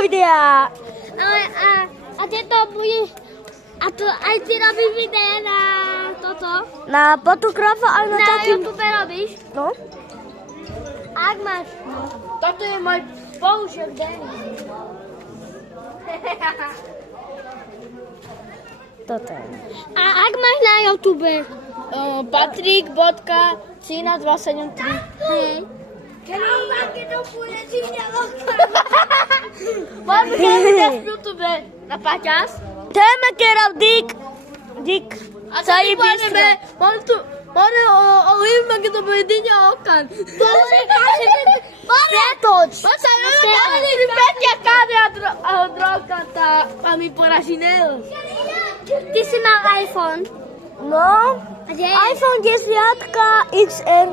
videa. Ale a tieto budeš... A to aj ty robíš videa na toto? Na fotografa aj na Na takým... YouTube robíš? No. Ak máš... Toto je môj spolužiak Denis. Toto je. A ak máš na YouTube? Patrik.cina273. Hej. Máme videa v YouTube na Paťas. Téma kerav dik. A Sa sa i vypadneme, mám tu, máme o Livma, keď to bude dyňa okan. Pretoč. Mám sa ľudí, Peťa, Káde a Drokata a mi poraží Nel. Ty si mal iPhone? No. A kde je? iPhone 10 XR.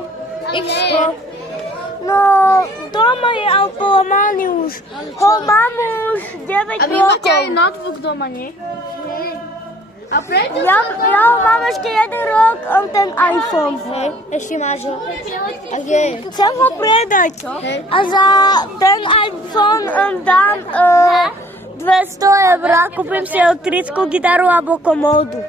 No, doma je ale polamaný už. Ho mám už 9 A vy máte aj rokov. notebook doma, nie? A prečo Ja ho mám ešte 1 rok, ten iPhone. Hej, ešte máš ho. A kde je? Chcem ho predať. A za ten iPhone dám 200 eur a kúpim si elektrickú gitaru alebo komódu.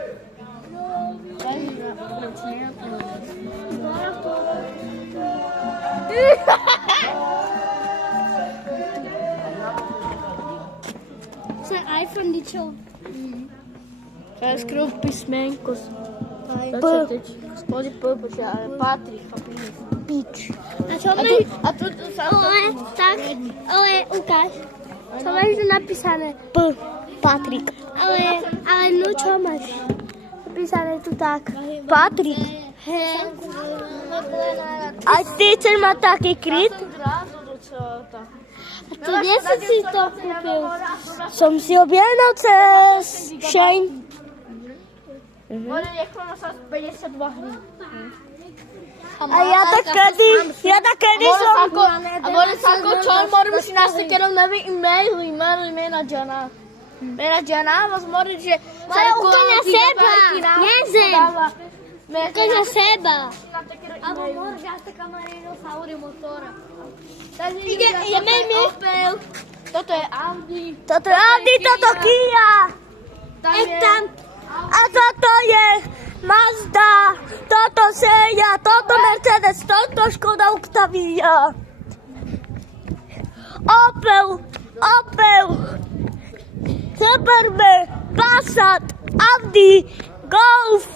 Sa iPhone ničo. To je skryl písmenko. P. Spôjde P, ale Patrik. Pič. A čo máš? A tu sa... Ale ukáž. Čo máš tu napísané? P. Patrik. Ale no čo máš? Napísané tu tak. Patrik. Hej. A ty chceš mať taký kryt? A to kde si to kúpil? Som si objednal cez Shane. More niekto má sa 52 hry. A ja tak kedy som... A more sa ako čo, more musí nás takérom nový e-mail menadžera. Menadžera, vás more, že... Ale úplne na seba, nezem. Ukáž na seba. Abo more, že taká Marino Sauri motora. Ideme my. Opel. Toto je Audi. Toto je Audi, toto Kia. Tam. A toto je Mazda, toto Seja, toto Mercedes, toto Škoda Octavia. Opel, CBRB, Passat, Audi, Golf,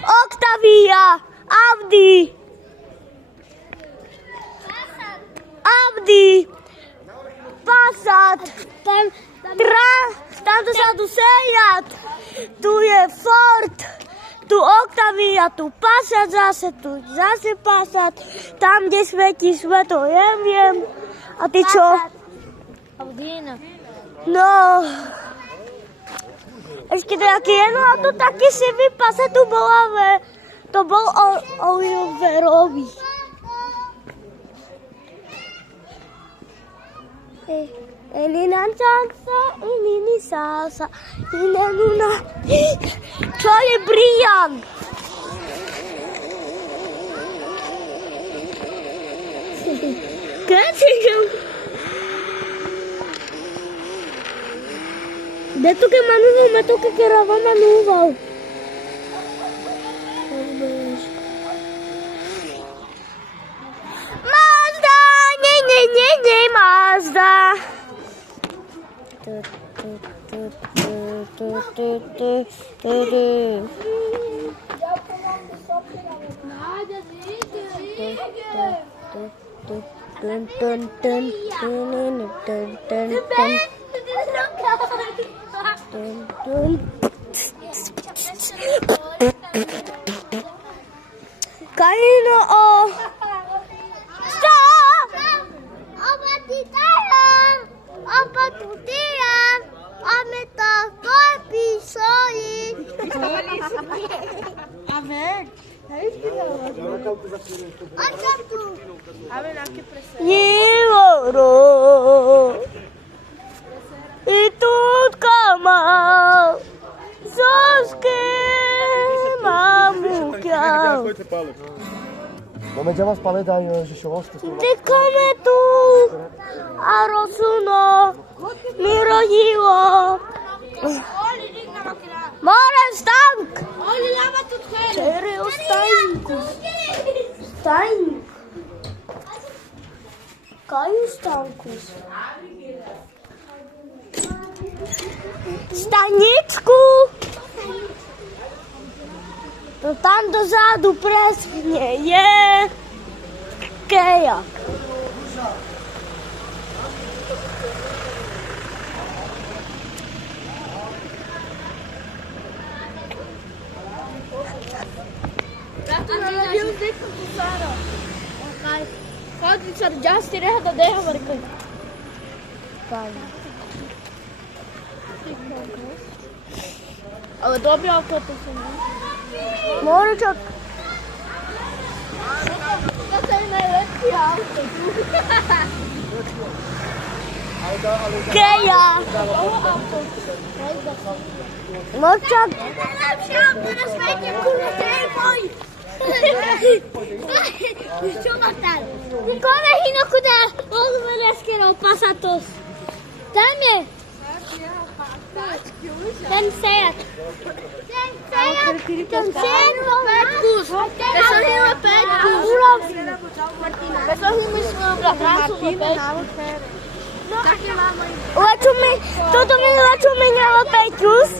Octavia, Audi, Passat, tam dozadu Seat, tu je Ford, tu Octavia, tu Passat zase, tu zase Passat, tam kde svietí svetlo, neviem. A ty čo? Audina. No, ešte nejaký jedno auto, taký si vypasa tu bola, to bol Oliverový. Elina Chansa, Elini Salsa, Ilenuna, čo je Brian? Kačíčom. Kde tu ke manúval, ma to ke kerava manúval. Mazda, nie, Mazda. Kanino Stop! Apa tutian? Ameta kopi soji. A ver. Niloro. I тут камал. Zoske mamukia. Moment, já vas palet aí, Xixosta. Ty come tu. a rosuno mi rodilo. More stank! Stereo stankus. Stank. Kaju stankus. Staničku. To tam dozadu presne je kejak. Pode ser ಜಾಸ್ತಿ ರೇಹದ ದೇಹ ಬರ್ತದೆ ಅವ ದೋಬಿ ಹಾಕೋತ Morčak. Keja. Morčak. Come hino kuda odvleskero pasatos. Tam je. Ten sejak. Ten sejak. Petkus. Veselíme Petkus. Veselíme svojho bratra. Toto mi Lačo menjava Petrus.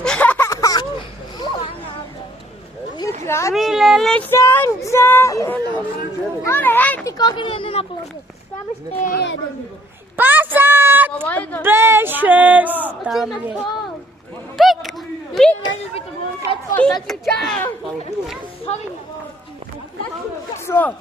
Milele Sanca. Ole, heti kokilinen aplodu. Tam je jeden. Pasat. B6. Tam je. Pik. Pik. Co?